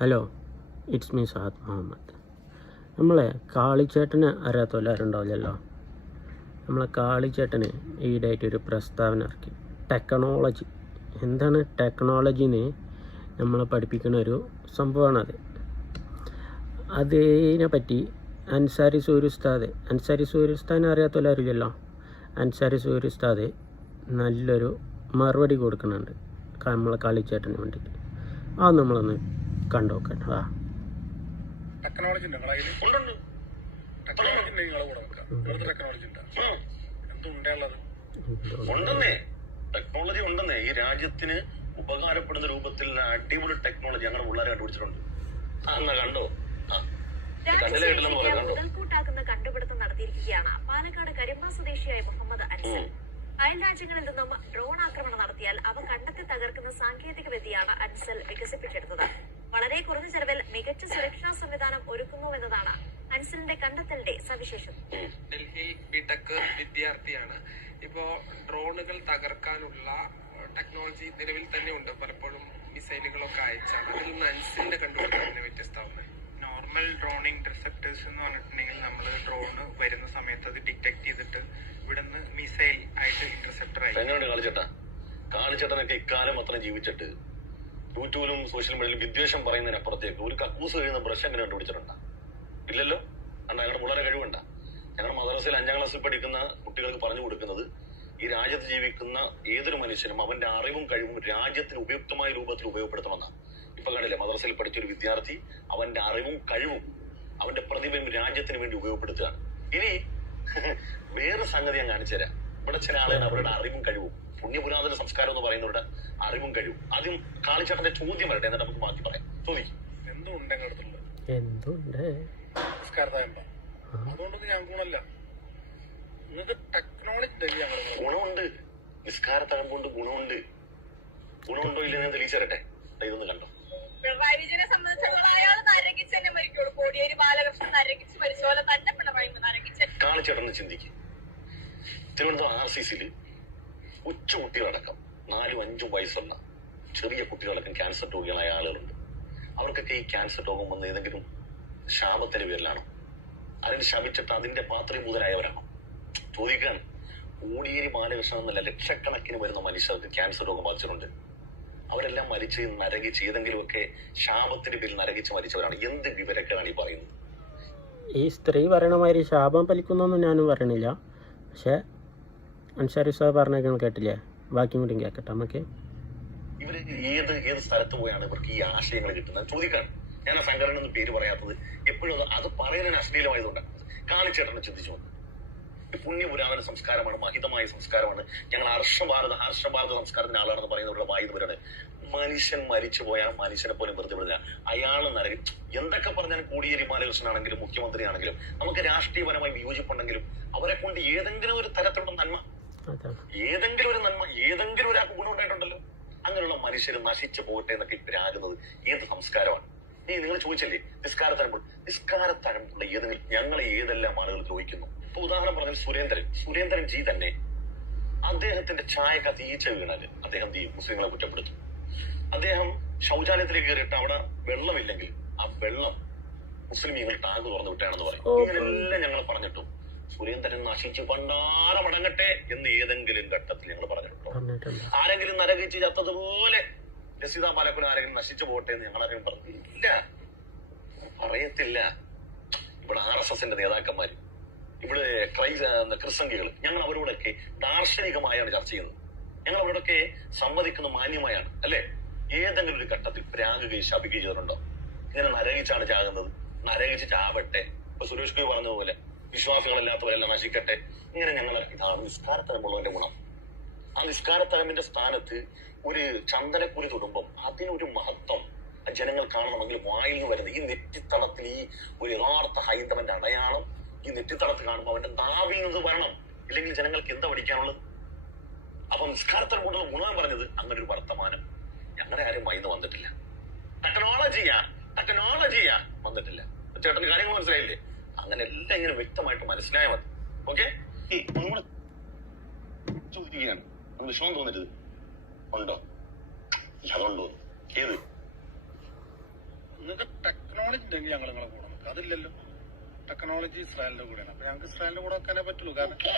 Hello, it's me Saad Muhammad. നമ്മളെ കാളിച്ചേട്ടനെ അറിയാത്തവരും ഉണ്ടാവില്ലല്ലോ. നമ്മളെ കാളിച്ചേട്ടന് ഈയിടെയായിട്ടൊരു പ്രസ്താവന ഇറക്കി. ടെക്നോളജി എന്താണ് ടെക്നോളജിന്ന് നമ്മളെ പഠിപ്പിക്കുന്ന ഒരു സംഭവമാണത്. അതിനെ പറ്റി അൻസാരി സൂര്യുസ്താദിനെ അറിയാത്തവരും അറിയില്ലല്ലോ. അൻസാരി സൂര്യുസ്താദ് നല്ലൊരു മറുപടി കൊടുക്കുന്നുണ്ട് നമ്മളെ കാളിച്ചേട്ടന് വേണ്ടിയിട്ട്. അത് നമ്മളൊന്ന് കണ്ടോക്കട്ടെ. ടെക്നോളജി ഉണ്ടെന്നേ. ഈ രാജ്യത്തിന് ഉപകാരപ്പെടുന്ന രൂപത്തിൽ അടിപൊളി ടെക്നോളജി ഞങ്ങളുടെ പിള്ളേരെ കണ്ടുപിടിച്ചിട്ടുണ്ട്. കണ്ടോ? മുതൽക്കൂട്ടാക്കുന്ന കണ്ടുപിടുത്തം നടത്തിയിരിക്കുകയാണ് പാലക്കാട് കരിമ്പ സ്വദേശിയായ മുഹമ്മദ് അൻസൽ. അയൽ രാജ്യങ്ങളിൽ നിന്നും ഡ്രോൺ ആക്രമണം നടത്തിയാൽ അവ കണ്ടെത്തി തകർക്കുന്ന സാങ്കേതിക വിദ്യയാണ് അൻസൽ വികസിപ്പിച്ചെടുത്തത്. വളരെ കുറഞ്ഞ ചെലവിൽ മികച്ച സുരക്ഷാ സംവിധാനം ഒരുക്കുന്നുവെന്നതാണ് അൻസലിന്റെ കണ്ടെത്തലിന്റെ സവിശേഷത. ഡൽഹി ബിടെക് വിദ്യാർത്ഥിയാണ്. ഇപ്പോ ഡ്രോണുകൾ തകർക്കാനുള്ള ടെക്നോളജി നിലവിൽ തന്നെ ഉണ്ട്. പലപ്പോഴും മിസൈലുകളൊക്കെ അയച്ചാണ്. അതിൽ നിന്ന് അൻസലിന്റെ കണ്ടുപിടുത്തം വ്യത്യസ്തമാണ്. നോർമൽ ഡ്രോൺ ഇന്റർസെപ്റ്റേഴ്സ് എന്ന് പറഞ്ഞിട്ടുണ്ടെങ്കിൽ നമ്മൾ ഡ്രോണ് വരുന്ന സമയത്ത് അത് ഡിറ്റക്ട് ചെയ്തിട്ട് ഇവിടുന്ന് മിസൈൽ ആയിട്ട് ഇന്റർസെപ്റ്റർ ആയി. കാളിച്ചേട്ടനൊക്കെ ഇക്കാലം അത്ര ജീവിച്ചിട്ട് യൂട്യൂബിലും സോഷ്യൽ മീഡിയയിലും വിദ്വേഷം പറയുന്നതിനപ്പുറത്തേക്ക് ഒരു കക്കൂസ് കഴിയുന്ന ബ്രഷ് എങ്ങനെ കണ്ടുപിടിച്ചിട്ടുണ്ടാ? ഇല്ലല്ലോ. കാരണം ഞങ്ങളുടെ വളരെ കഴിവുണ്ട. ഞങ്ങളുടെ മദ്രസയിൽ 5ാം ക്ലാസ്സിൽ പഠിക്കുന്ന കുട്ടികൾക്ക് പറഞ്ഞു കൊടുക്കുന്നത് ഈ രാജ്യത്ത് ജീവിക്കുന്ന ഏതൊരു മനുഷ്യനും അവന്റെ അറിവും കഴിവും രാജ്യത്തിന് ഉപയുക്തമായ രൂപത്തിൽ ഉപയോഗപ്പെടുത്തണമെന്നാണ്. ഇപ്പൊ കണ്ടില്ലേ, മദ്രസയിൽ പഠിച്ചൊരു വിദ്യാർത്ഥി അവന്റെ അറിവും കഴിവും അവന്റെ പ്രതിഭയും രാജ്യത്തിന് വേണ്ടി ഉപയോഗപ്പെടുത്തുകയാണ്. ഇനി വേറെ സംഗതി ഞാൻ കാണിച്ചുതരാം. ഇവിടെ ചില ആളുകൾ അവരുടെ അറിവും കഴിവും പുണ്യപുരാതന സംസ്കാരം എന്ന് പറയുന്നവരുടെ അറിവും കഴിവും. ആദ്യം കാളിച്ചേട്ടന്റെ ചോദ്യം വരട്ടെ, എന്നിട്ട് നമുക്ക് ബാക്കി പറയാം. ചോദിക്കും എന്തുണ്ട് ഞങ്ങളുടെ എന്തുണ്ട് അതുകൊണ്ടൊന്നും ഞങ്ങൾക്ക് ഗുണമല്ല. നിങ്ങൾക്ക് ടെക്നോളജി ഗുണമുണ്ട്. നിസ്കാരത്തകം കൊണ്ട് ഗുണമുണ്ടോ ഇല്ലെന്ന് തെളിയിച്ചു തരട്ടെ. ഇതൊന്ന് കണ്ടോ. പിണറായി വിജയനെ സംബന്ധിച്ചിടത്തോളം അയാൾ നരകിച്ച് തന്നെ മരിക്കുള്ളൂ. കോടിയേരി ബാലകൃഷ്ണൻ നരകിച്ച് മരിച്ച പോലെ തന്നെ പിണറായി നരകിച്ച്. കാളിച്ചേട്ടന്ന് ചിന്തിക്കും. തിരുവനന്തപുരം RCCയിൽ കൊച്ചു കുട്ടികളടക്കം 4-5 വയസ്സുള്ള ചെറിയ കുട്ടികളടക്കം ക്യാൻസർ രോഗികളായ ആളുകളുണ്ട്. അവർക്കൊക്കെ ഈ ക്യാൻസർ രോഗം വന്ന ഏതെങ്കിലും ശാപത്തിന്റെ പേരിലാണോ? അതിന് ശപിച്ചിട്ട് അതിന്റെ പാത്രീഭൂതരായവരാണോ? ചോദിക്കാൻ കോടിയേരി ബാലകൃഷ്ണൻ എന്നല്ല, ലക്ഷക്കണക്കിന് വരുന്ന മനുഷ്യർക്ക് ക്യാൻസർ രോഗം ബാധിച്ചിട്ടുണ്ട്. അവരെല്ലാം മരിച്ച് നരകിച്ച് ഏതെങ്കിലുമൊക്കെ ശാപത്തിന്റെ പേരിൽ നരകിച്ച് മരിച്ചവരാണ്. എന്ത് വിവരക്കേടാണ് ഈ പറയുന്നത്? ഈ സ്ത്രീ പറയണ മാതിരി ശാപം പലിക്കുന്നൊന്നും ഞാനും പറയണില്ല. പക്ഷെ അൻസാരി സാർ പറഞ്ഞേക്കണം കേട്ടില്ലേ? ബാക്കിയും കൂടി കേൾക്കട്ടെ നമുക്ക്. ഇവര് ഏത് സ്ഥലത്ത് പോയാണ് ഇവർക്ക് ഈ ആശയങ്ങൾ കിട്ടുന്നത്? ചോദിക്കാൻ ഞാൻ ആ സംഘടന ഒന്നും പേര് പറയാത്തത് എപ്പോഴും അത് പറയുന്നതിന് അശ്ലീലമായതുകൊണ്ടാണ്. കാളിച്ചേട്ടനെ ചിന്തിച്ചു വന്നു. പുണ്യപുരാതന സംസ്കാരമാണ്, മഹിതമായ സംസ്കാരമാണ്. ഞങ്ങൾ ഹർഷഭാരത സംസ്കാരത്തിന്റെ ആളാണെന്ന് പറയുന്നവരുടെ വായുവരാണ്. മനുഷ്യൻ മരിച്ചു പോയാൽ മനുഷ്യനെ പോലും വെറുതെ വിടുക. അയാൾ നരകം എന്തൊക്കെ പറഞ്ഞാലും കോടിയേരി ബാലകൃഷ്ണനാണെങ്കിലും മുഖ്യമന്ത്രിയാണെങ്കിലും നമുക്ക് രാഷ്ട്രീയപരമായി വിയോജിപ്പുണ്ടെങ്കിലും അവരെ കൊണ്ട് ഏതെങ്കിലും ഒരു തരത്തിലുള്ള നന്മ, ഏതെങ്കിലും ഒരാൾക്ക് ഗുണം ഉണ്ടായിട്ടുണ്ടല്ലോ. അങ്ങനെയുള്ള മനുഷ്യർ നശിച്ചു പോകട്ടെ എന്നൊക്കെ ഇവരാകുന്നത് ഏത് സംസ്കാരമാണ്? നിങ്ങൾ ചോദിച്ചില്ലേ നിസ്കാരത്തഴമ്പുള്ള ഏതെങ്കിലും ഞങ്ങളെ ഏതെല്ലാം ആളുകൾ ദ്രോഹിക്കുന്നു? ഇപ്പൊ ഉദാഹരണം പറഞ്ഞാൽ സുരേന്ദ്രൻ ജി തന്നെ അദ്ദേഹത്തിന്റെ ചായക്കകത്ത് ഈച്ച വീണാല് അദ്ദേഹം മുസ്ലിങ്ങളെ കുറ്റപ്പെടുത്തും. അദ്ദേഹം ശൗചാലയത്തിലേക്ക് കയറിയിട്ട് അവിടെ വെള്ളമില്ലെങ്കിൽ ആ വെള്ളം മുസ്ലിമീങ്ങൾ ടാങ്ക് തുറന്നു വിട്ടാണെന്ന് പറയും. ഇങ്ങനെല്ലാം ഞങ്ങൾ പറഞ്ഞിട്ടും സുരേന്ദ്രൻ നശിച്ചു പണ്ടാറമടങ്ങട്ടെ എന്ന് ഏതെങ്കിലും ഘട്ടത്തിൽ ഞങ്ങൾ പറഞ്ഞിട്ടുണ്ടോ? ആരെങ്കിലും നരകിച്ച് ചത്തതുപോലെ രസിത പാലക്കുല ആരെങ്കിലും നശിച്ചു പോകട്ടെ എന്ന് ഞങ്ങൾ ആരെങ്കിലും പറഞ്ഞില്ല, പറയത്തില്ല. ഇവിടെ RSSന്റെ നേതാക്കന്മാര്, ഇവിടെ ക്രിസ്സംഖികൾ, ഞങ്ങൾ അവരോടൊക്കെ ദാർശനികമായാണ് ചർച്ച ചെയ്യുന്നത്. ഞങ്ങൾ അവരോടൊക്കെ സമ്മതിക്കുന്ന മാന്യമായാണ്, അല്ലെ? ഏതെങ്കിലും ഒരു ഘട്ടത്തിൽ പ്രാകുകയും ശപിക്കുകയും ചെയ്തിട്ടുണ്ടോ? ഇങ്ങനെ നരകിച്ചാണ് ചാകുന്നത്, നരകിച്ച് ചാവട്ടെ. ഇപ്പൊ സുരേഷ് ഗോപി പറഞ്ഞ പോലെ വിശ്വാസികളല്ലാത്തവരെല്ലാം നശിക്കട്ടെ. ഇങ്ങനെ ഇതാണ് നിസ്കാരത്തലമുള്ളവന്റെ ഗുണം. ആ നിസ്കാരത്തലമിന്റെ സ്ഥാനത്ത് ഒരു ചന്ദനക്കുരി തൊടുമ്പം അതിനൊരു മഹത്വം ജനങ്ങൾ കാണണമെങ്കിൽ വായിൽ നിന്ന് വരുന്നത് ഈ നെറ്റിത്തളത്തിൽ ഈ ഒരു യഥാർത്ഥ ഹൈന്ദവന്റെ അടയാളം ഈ നെറ്റിത്തളത്ത് കാണുമ്പോൾ അവന്റെ നാവിൽ നിന്ന് വരണം. ഇല്ലെങ്കിൽ ജനങ്ങൾക്ക് എന്താ പഠിക്കാനുള്ളത്? അപ്പൊ നിസ്കാരത്തിന് കൊണ്ടുള്ള ഗുണം പറഞ്ഞത് അങ്ങനെ ഒരു വർത്തമാനം ഞങ്ങളുടെ ആരും മൈന്ന് വന്നിട്ടില്ല. ടെക്നോളജിയാ വന്നിട്ടില്ല. ചേട്ടന് കാര്യങ്ങൾ മനസ്സിലായില്ലേ? അങ്ങനെ എല്ലാം ഇങ്ങനെ വ്യക്തമായിട്ട് മനസ്സിലായാൽ മതി. ഓക്കെ, ചോദിക്കുകയാണ്, വിഷമം തോന്നരുത്. ഉണ്ടോ? അതുണ്ടോ? ഏത് നിങ്ങൾക്ക് ടെക്നോളജി ഉണ്ടെങ്കിൽ ഞങ്ങൾ നിങ്ങളെ കൂടെ നിൽക്കും. അതില്ലല്ലോ. ടെക്നോളജി ഇസ്രായേലിന്റെ കൂടെയാണ്. അപ്പൊ ഞങ്ങൾക്ക് ഇസ്രായേലിന്റെ കൂടെ വെക്കാനേ പറ്റുള്ളൂ. കാരണം